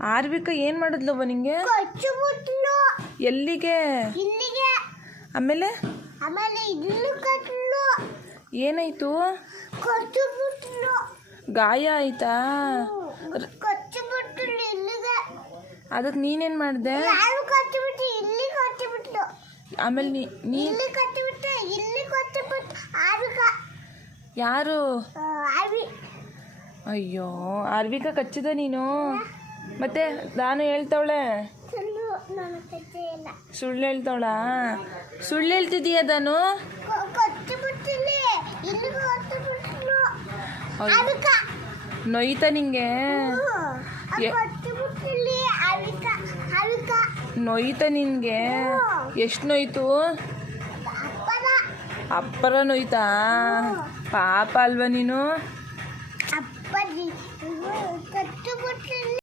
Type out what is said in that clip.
ಆರ್ವಿಕಾ ಏನು ಮಾಡಿದ್ಲವ್ವ ನಿಂಗೆ? ಕಚ್ಚುಬಿಟ್ಲು. ಎಲ್ಲಿಗೆ? ಇಲ್ಲಿಗೆ. ಆಮೇಲೆ ಆಮೇಲೆ ಇಲ್ಲೂ ಕಚ್ಚಲು. ಏನಾಯ್ತು? ಕಚ್ಚುಬಿಟ್ಲು. ಗಾಯ ಆಯ್ತಾ? ಕಚ್ಚುಬಿಟ್ಲು ಇಲ್ಲಿಗೆ. ಅದಕ್ಕೆ ನೀನೇನು ಮಾಡಿದೆ? ಯಾರು ಕಚ್ಚುಬಿಟ್ಟು ಇಲ್ಲಿ ಕಚ್ಚುಬಿಟ್ಲು. ಆಮೇಲೆ ಇಲ್ಲಿ ಕಚ್ಚುಬಿಟ್ಟು ಇಲ್ಲಿ ಕಚ್ಚುಬಿಟ್ಟು ಆರ್ವಿಕಾ. ಯಾರು? ಆರ್ವಿ. ಅಯ್ಯೋ, ಆರ್ವಿಕಾ ಕಚ್ಚಿದ ನೀನು? ಮತ್ತೆ ನಾನು ಹೇಳ್ತಾವಳೆ ಸುಳ್ಳು, ನಾನು ಕಚ್ಚೇ ಇಲ್ಲ. ಸುಳ್ಳು ಹೇಳ್ತಾವಳಾ? ಸುಳ್ಳು ಹೇಳ್ತಿದೀಯ ನಾನು? ಕಚ್ಚುಬಿಟ್ಟಿಲ್ಲಿ ಇಲ್ಲಿ ಕಚ್ಚುಬಿಟ್ಲು ಆರ್ವಿಕಾ. ನೋಯ್ತಾ ನಿಂಗೆ? ಕಚ್ಚುಬಿಟ್ಟಿಲ್ಲಿ ಆರ್ವಿಕಾ. ಆರ್ವಿಕಾ ನೋಯ್ತಾ ನಿನ್ಗೆ? ಎಷ್ಟು ನೋಯ್ತು? ಅಪ್ಪರ ನೋಯ್ತಾ? ಪಾಪ ಅಲ್ವಾ ನೀನು? ಅಪ್ಪಾಜಿ ಕಚ್ಚುಬಿಟ್ಟಿಲ್ಲಿ.